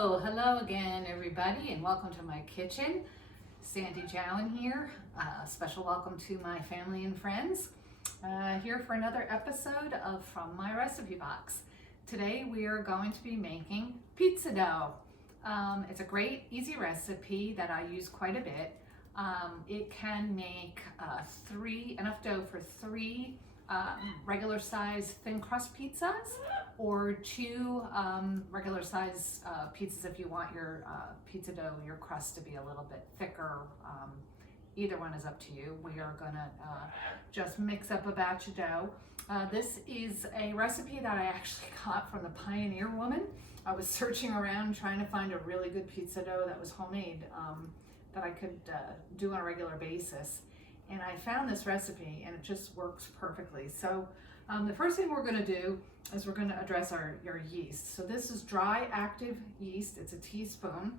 Hello again, everybody, and welcome to my kitchen. Sandy Jowan here. Special welcome to my family and friends. Here for another episode of From My Recipe Box. Today we are going to be making pizza dough. It's a great, easy recipe that I use quite a bit. It can make enough dough for three regular size thin crust pizzas, or two regular size pizzas if you want your pizza dough, your crust to be a little bit thicker. Either one is up to you. We are gonna just mix up a batch of dough. This is a recipe that I actually got from the Pioneer Woman. I was searching around trying to find a really good pizza dough that was homemade, that I could do on a regular basis. And I found this recipe and it just works perfectly. So the first thing we're gonna do is we're gonna address your yeast. So this is dry active yeast, it's a teaspoon.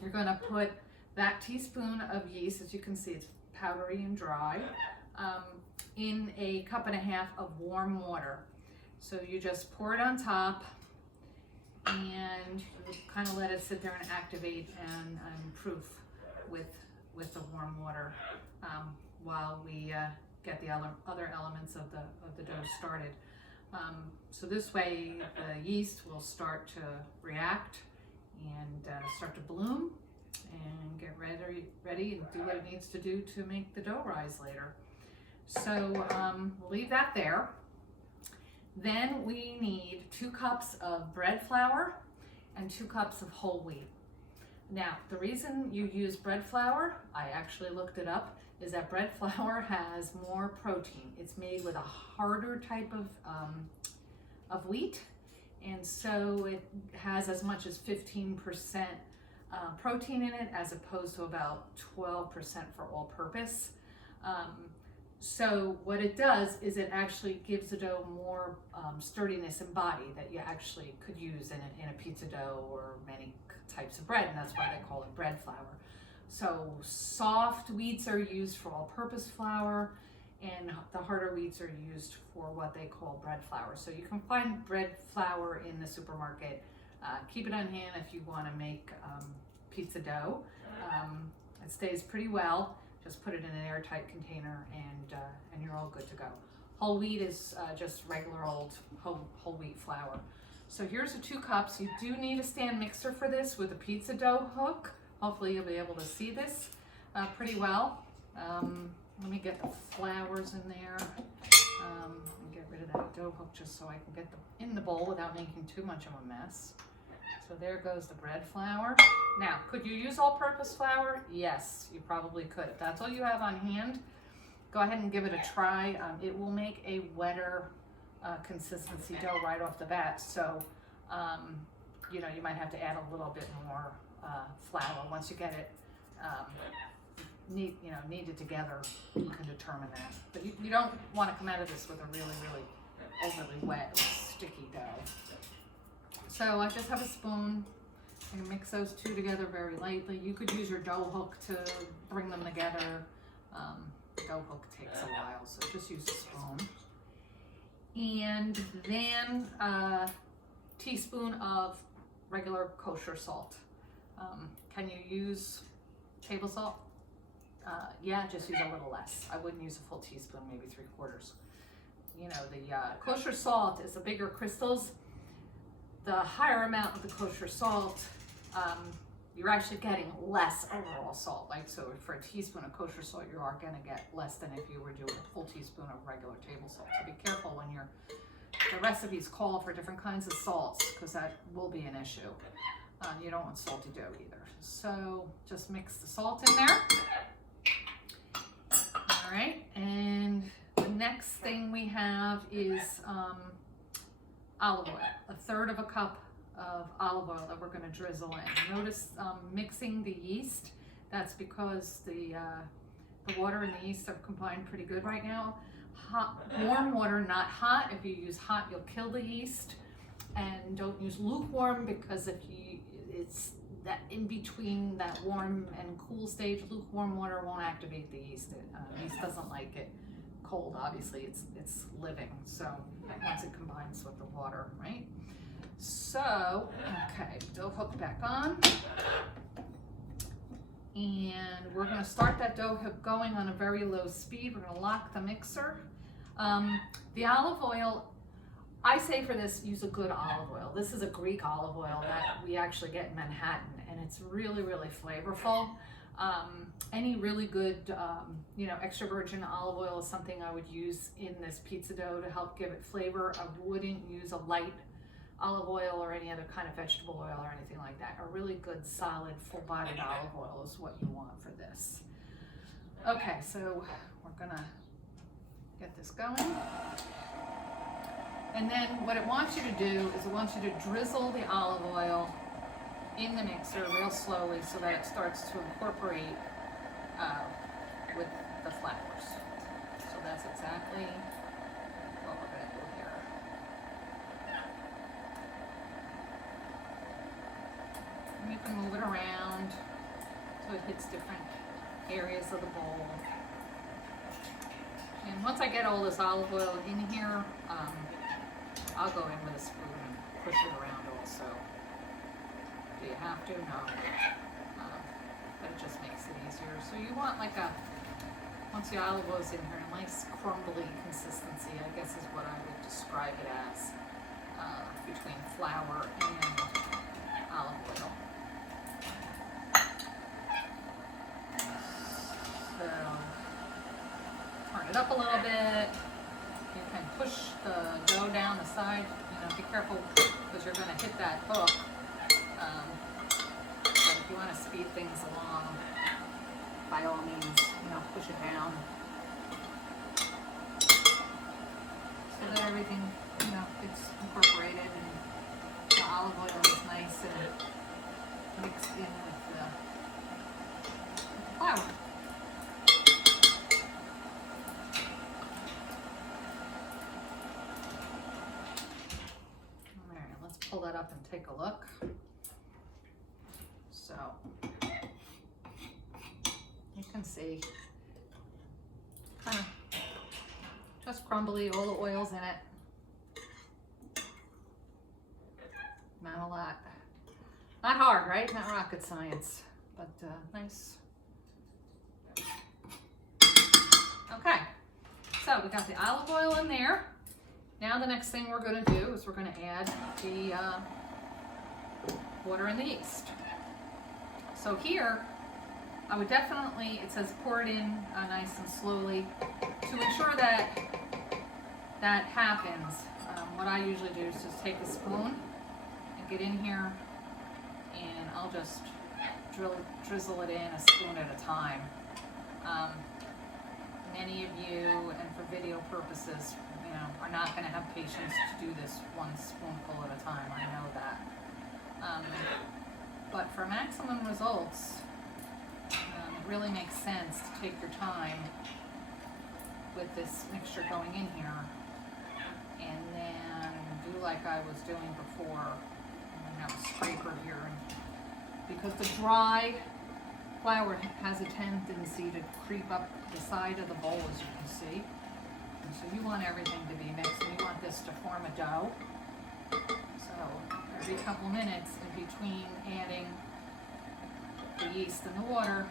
You're gonna put that teaspoon of yeast, as you can see it's powdery and dry, in a cup and a half of warm water. So you just pour it on top and you kind of let it sit there and activate and proof with the warm water while we get the other elements of the dough started. So this way the yeast will start to react and start to bloom and get ready and do what it needs to do to make the dough rise later. So we'll leave that there. Then we need 2 cups of bread flour and 2 cups of whole wheat. Now, the reason you use bread flour, I actually looked it up, is that bread flour has more protein. It's made with a harder type of wheat, and so it has as much as 15% protein in it, as opposed to about 12% for all-purpose. So what it does is it actually gives the dough more sturdiness and body that you actually could use in a pizza dough or many types of bread, and that's why they call it bread flour. So soft wheats are used for all-purpose flour, and the harder wheats are used for what they call bread flour. So you can find bread flour in the supermarket. Keep it on hand if you want to make pizza dough. It stays pretty well. Just put it in an airtight container and you're all good to go. Whole wheat is just regular old whole wheat flour. So here's the 2 cups. You do need a stand mixer for this with a pizza dough hook. Hopefully you'll be able to see this pretty well. Let me get the flours in there. And get rid of that dough hook just so I can get them in the bowl without making too much of a mess. So there goes the bread flour. Now, could you use all-purpose flour? Yes, you probably could. If that's all you have on hand, go ahead and give it a try. It will make a wetter consistency dough right off the bat. So, you know, you might have to add a little bit more flour once you get it kneaded together. You can determine that. But you don't want to come out of this with a really overly wet or sticky dough. So I just have a spoon and mix those 2 together very lightly. You could use your dough hook to bring them together. The dough hook takes a while, so just use a spoon. And then a teaspoon of regular kosher salt. Can you use table salt? Yeah, just use a little less. I wouldn't use a full teaspoon, maybe 3/4. You know, the kosher salt is the bigger crystals. The higher amount of the kosher salt, you're actually getting less overall salt. Like, so for a teaspoon of kosher salt, you are gonna get less than if you were doing a full teaspoon of regular table salt. So be careful when the recipes call for different kinds of salts, because that will be an issue. You don't want salty dough either. So just mix the salt in there. All right, and the next thing we have is olive oil, 1/3 of a cup of olive oil that we're going to drizzle in. Notice mixing the yeast. That's because the water and the yeast are combined pretty good right now. Warm water, not hot. If you use hot, you'll kill the yeast. And don't use lukewarm, because it's that in between that warm and cool stage. Lukewarm water won't activate the yeast. Yeast doesn't like it cold, obviously. It's living, so once it combines with the water, right? So, okay, dough hook back on. And we're going to start that dough hook going on a very low speed. We're going to lock the mixer. The olive oil, I say for this, use a good olive oil. This is a Greek olive oil that we actually get in Manhattan, and it's really, really flavorful. Any really good, extra virgin olive oil is something I would use in this pizza dough to help give it flavor. I wouldn't use a light olive oil or any other kind of vegetable oil or anything like that. A really good, solid, full-bodied olive oil is what you want for this. Okay, so we're gonna get this going. And then what it wants you to do is it wants you to drizzle the olive oil in the mixer real slowly so that it starts to incorporate with the flours. So that's exactly what we're going to do here. And you can move it around so it hits different areas of the bowl. And once I get all this olive oil in here, I'll go in with a spoon and push it around also. Do you have to? No. But it just makes it easier. So you want like once the olive oil's in here, a nice crumbly consistency, I guess is what I would describe it as, between flour and olive oil. So, turn it up a little bit. You can push the dough down the side. Be careful because you're going to hit that hook. But if you want to speed things along, by all means, push it down so that everything, gets incorporated and the olive oil is nice and mixed in with the flour. All right, let's pull that up and take a look. So you can see kind of just crumbly, all the oil's in it. Not a lot. Not hard, right? Not rocket science, but nice. Okay, so we got the olive oil in there. Now the next thing we're going to do is we're going to add the water and the yeast. So here, I would definitely, it says pour it in nice and slowly. To ensure that that happens, what I usually do is just take a spoon and get in here, and I'll just drizzle it in a spoon at a time. Many of you, and for video purposes, are not going to have patience to do this one spoonful at a time. I know that. But for maximum results, it really makes sense to take your time with this mixture going in here, and then do like I was doing before. I have a scraper here, because the dry flour has a tendency to creep up the side of the bowl, as you can see. And so you want everything to be mixed, and you want this to form a dough. So every couple minutes in between adding the yeast and the water,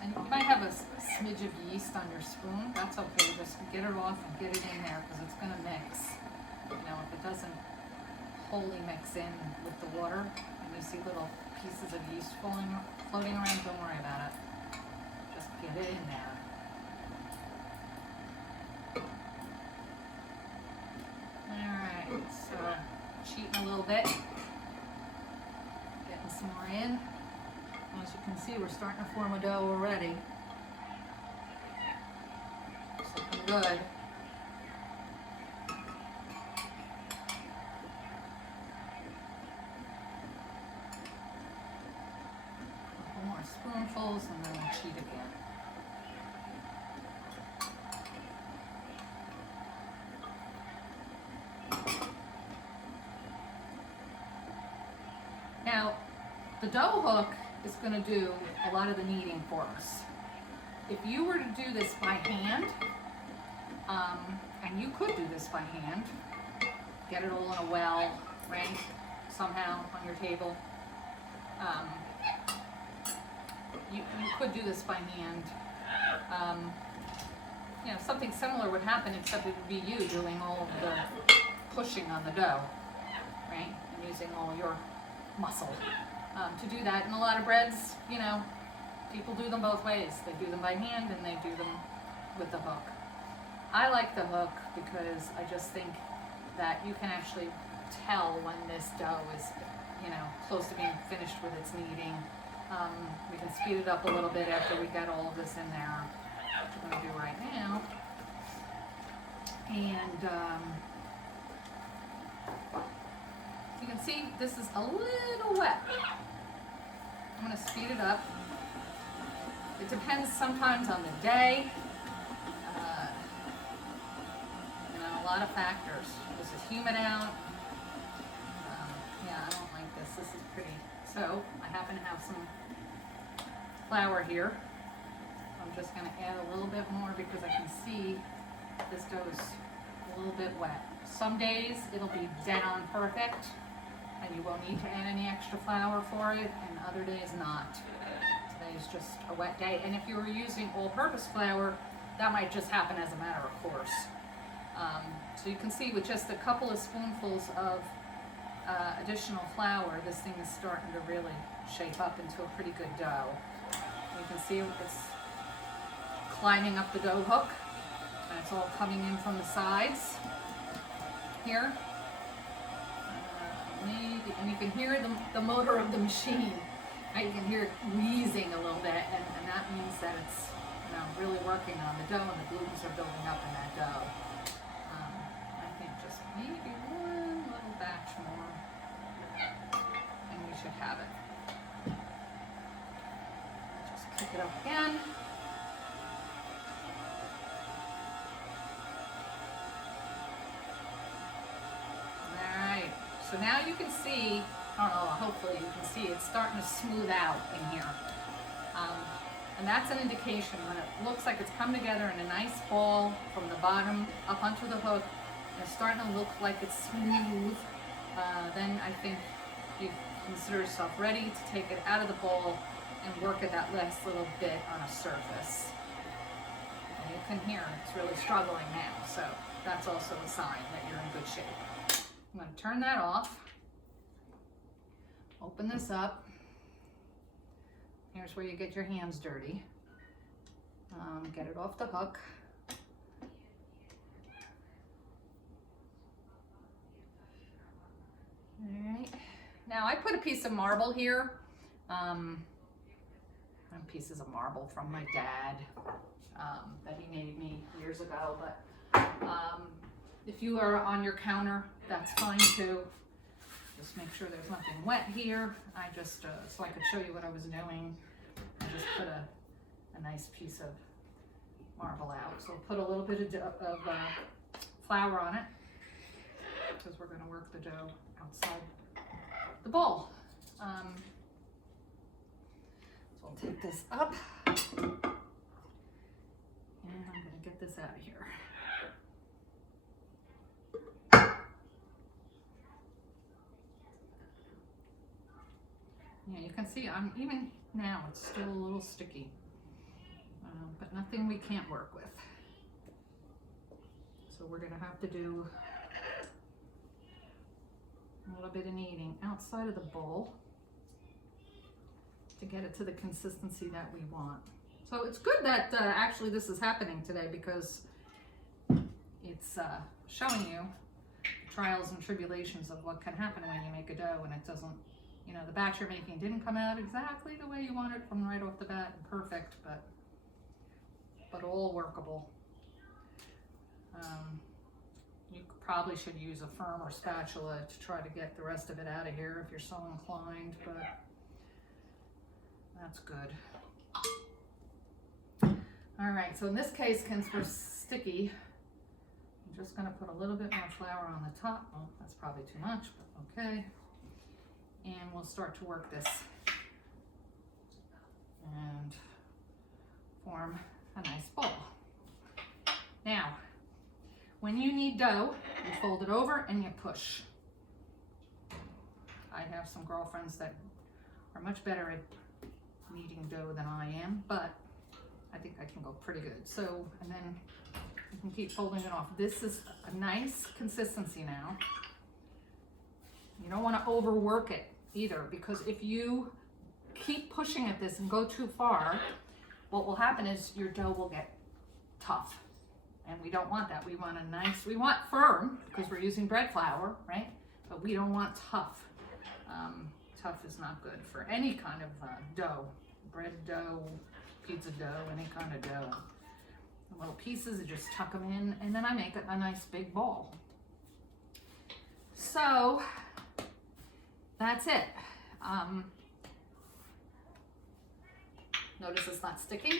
and you might have a smidge of yeast on your spoon. That's okay. Just get it off and get it in there, because it's going to mix. If it doesn't wholly mix in with the water, and you see little pieces of yeast floating around, don't worry about it. Just get it in there. Alright, so cheating a little bit. Getting some more in. As you can see, we're starting to form a dough already. It's looking good. Couple more spoonfuls and then we'll cheat again. Now, the dough hook is going to do a lot of the kneading for us. If you were to do this by hand, and you could do this by hand, get it all in a well, right? Somehow on your table. You could do this by hand. You know, something similar would happen, except it would be you doing all of the pushing on the dough, right? And using all your muscle to do that. And a lot of breads, you know, people do them both ways. They do them by hand and they do them with the hook. I like the hook because I just think that you can actually tell when this dough is, you know, close to being finished with its kneading. We can speed it up a little bit after we get all of this in there, which we're going to do right now. And you can see this is a little wet. I'm going to speed it up. It depends sometimes on the day. You know, a lot of factors. This is humid out. Yeah, I don't like this. This is pretty. So I happen to have some flour here. I'm just going to add a little bit more because I can see this dough is a little bit wet. Some days it'll be dead on perfect and you won't need to add any extra flour for it, and other days not. Today is just a wet day, and if you were using all-purpose flour, that might just happen as a matter of course. So you can see with just a couple of spoonfuls of additional flour, this thing is starting to really shape up into a pretty good dough. You can see it's climbing up the dough hook, and it's all coming in from the sides here. Maybe, and you can hear the motor of the machine. Right? You can hear it wheezing a little bit, and that means that it's, you know, really working on the dough, and the glutens are building up in that dough. I think just maybe one little batch more, and we should have it. Just kick it up again. Alright, so now you can see, I don't know, hopefully you can see it's starting to smooth out in here. And that's an indication when it looks like it's come together in a nice ball from the bottom up onto the hook, and it's starting to look like it's smooth, then I think you consider yourself ready to take it out of the bowl and work at that last little bit on a surface. And you can hear it's really struggling now, so that's also a sign that you're in good shape. I'm going to turn that off, open this up. Here's where you get your hands dirty. Get it off the hook. Alright, now I put a piece of marble here. Pieces of marble from my dad that he made me years ago, but if you are on your counter, that's fine too. Just make sure there's nothing wet here. I just, so I could show you what I was doing, I just put a nice piece of marble out. So put a little bit of flour on it, because we're going to work the dough outside the bowl. So I'll take this up, and I'm going to get this out of here. Yeah, you can see even now it's still a little sticky, but nothing we can't work with. So we're going to have to do a little bit of kneading outside of the bowl to get it to the consistency that we want. So it's good that actually this is happening today, because it's showing you the trials and tribulations of what can happen when you make a dough and it doesn't, you know, the batch you're making didn't come out exactly the way you want it from right off the bat and perfect, but all workable. You probably should use a firmer spatula to try to get the rest of it out of here if you're so inclined, but that's good. All right, so in this case, since we're sticky, I'm just going to put a little bit more flour on the top. Well, that's probably too much, but okay. And we'll start to work this and form a nice ball. Now, when you knead dough, you fold it over and you push. I have some girlfriends that are much better at kneading dough than I am, but I think I can go pretty good. So, and then you can keep folding it off. This is a nice consistency now. You don't want to overwork it either, because if you keep pushing at this and go too far, what will happen is your dough will get tough. And we don't want that. We want we want firm, because we're using bread flour, right? But we don't want tough. Tough is not good for any kind of dough. Bread dough, pizza dough, any kind of dough. The little pieces, I just tuck them in, and then I make a nice big ball. So that's it. Notice it's not sticking.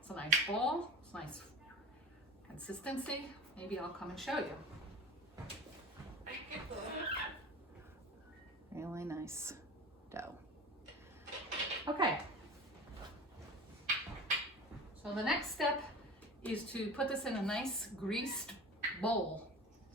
It's a nice ball. It's nice consistency. Maybe I'll come and show you. Really nice dough. Okay. So the next step is to put this in a nice greased bowl.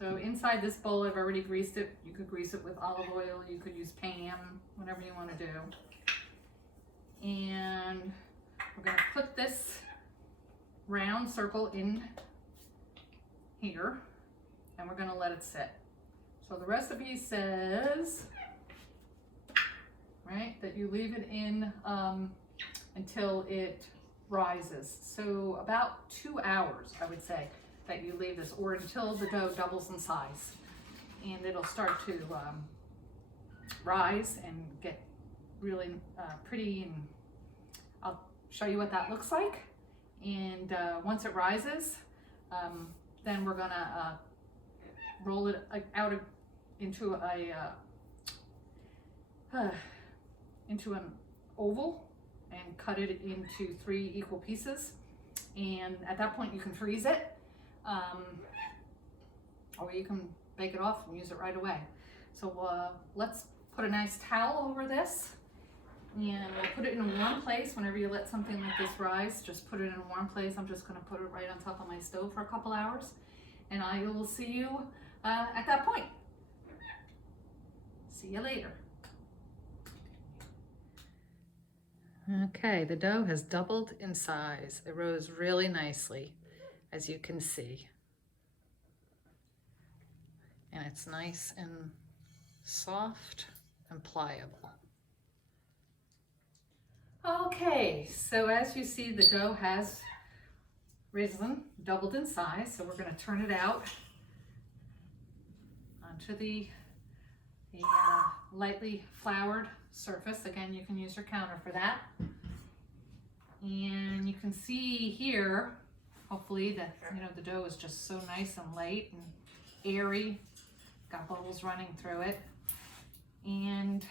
So inside this bowl, I've already greased it. You could grease it with olive oil. You could use Pam, whatever you want to do. And we're going to put this round circle in here, and we're going to let it sit. So the recipe says, right, that you leave it in until it rises. So about 2 hours, I would say, that you leave this, or until the dough doubles in size, and it'll start to rise and get really pretty, and I'll show you what that looks like. And once it rises, then we're gonna roll it out into an oval and cut it into 3 equal pieces. And at that point you can freeze it, or you can bake it off and use it right away. So let's put a nice towel over this, and we'll put it in a warm place. Whenever you let something like this rise, just put it in a warm place. I'm just going to put it right on top of my stove for a couple hours, and I will see you at that point. See you later. Okay, the dough has doubled in size. It rose really nicely, as you can see. And it's nice and soft and pliable. Okay, so as you see, the dough has risen, doubled in size. So we're going to turn it out onto the lightly floured surface. Again, you can use your counter for that. And you can see here, hopefully, that the dough is just so nice and light and airy. Got bubbles running through it. And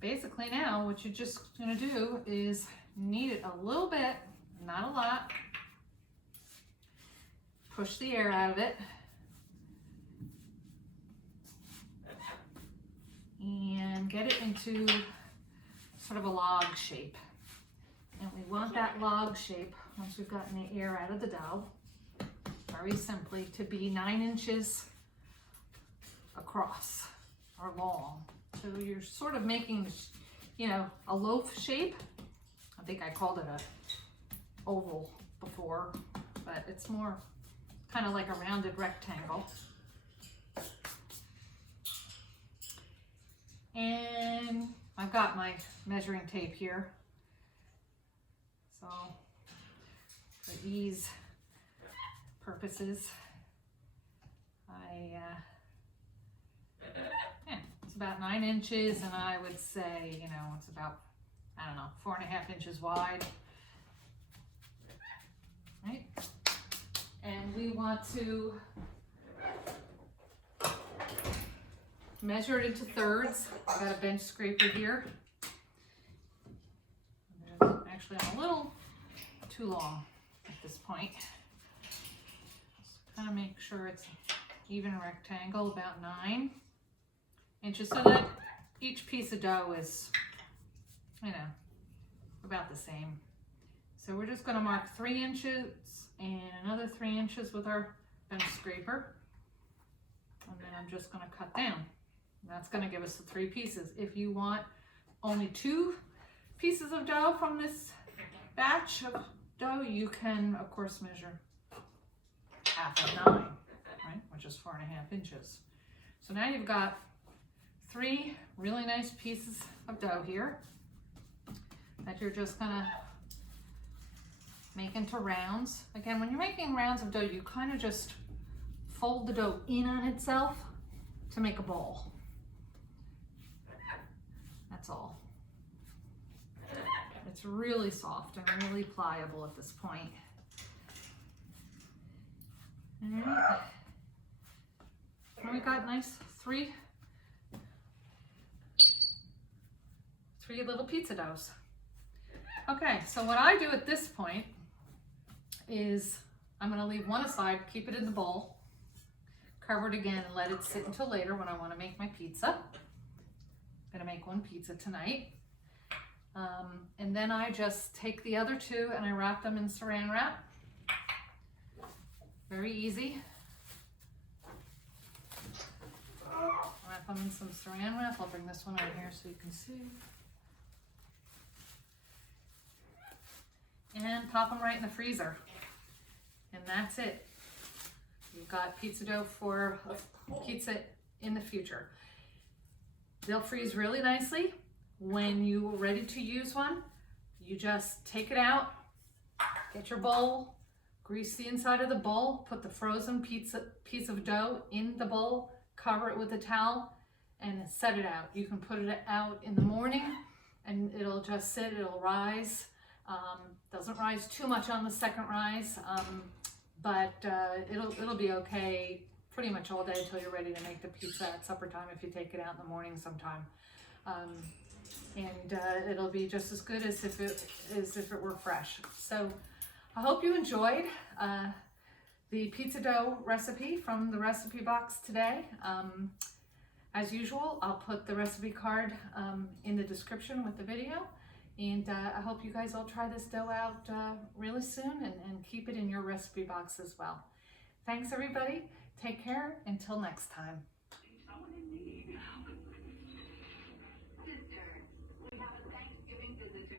basically now what you're just going to do is knead it a little bit, not a lot. Push the air out of it. And get it into sort of a log shape. And we want that log shape, once we've gotten the air out of the dough, very simply to be 9 inches across or long. So you're sort of making, a loaf shape. I think I called it a oval before, but it's more kind of like a rounded rectangle. And I've got my measuring tape here. So for ease purposes, it's about 9 inches, and I would say, it's about, 4.5 inches wide, right? And we want to measure it into thirds. I've got a bench scraper here. Actually, I'm a little too long at this point. Just kind of make sure it's even rectangle, about 9 inches, so that each piece of dough is, about the same. So we're just going to mark 3 inches and another 3 inches with our bench scraper. And then I'm just going to cut down. That's going to give us the 3 pieces. If you want only 2 pieces of dough from this batch of dough, you can, of course, measure half of 9, right? Which is 4.5 inches. So now you've got 3 really nice pieces of dough here that you're just going to make into rounds. Again, when you're making rounds of dough, you kind of just fold the dough in on itself to make a bowl. That's all. It's really soft and really pliable at this point. All right. And we've got nice 3 little pizza doughs. Okay, so what I do at this point is I'm going to leave one aside, keep it in the bowl, cover it again, and let it sit until later when I want to make my pizza. I'm going to make 1 pizza tonight. And then I just take the other 2 and I wrap them in saran wrap. Very easy. Wrap them in some saran wrap. I'll bring this one over here so you can see. And pop them right in the freezer. And that's it. You've got pizza dough for pizza in the future. They'll freeze really nicely. When you're ready to use one, you just take it out, get your bowl, grease the inside of the bowl, put the frozen piece of dough in the bowl, cover it with a towel, and set it out. You can put it out in the morning and it'll just sit, it'll rise. Doesn't rise too much on the second rise, but it'll be okay pretty much all day until you're ready to make the pizza at supper time if you take it out in the morning sometime. And it'll be just as good as if it were fresh. So I hope you enjoyed the pizza dough recipe from the recipe box today. As usual, I'll put the recipe card in the description with the video. And I hope you guys all try this dough out really soon and keep it in your recipe box as well. Thanks everybody. Take care. Until next time.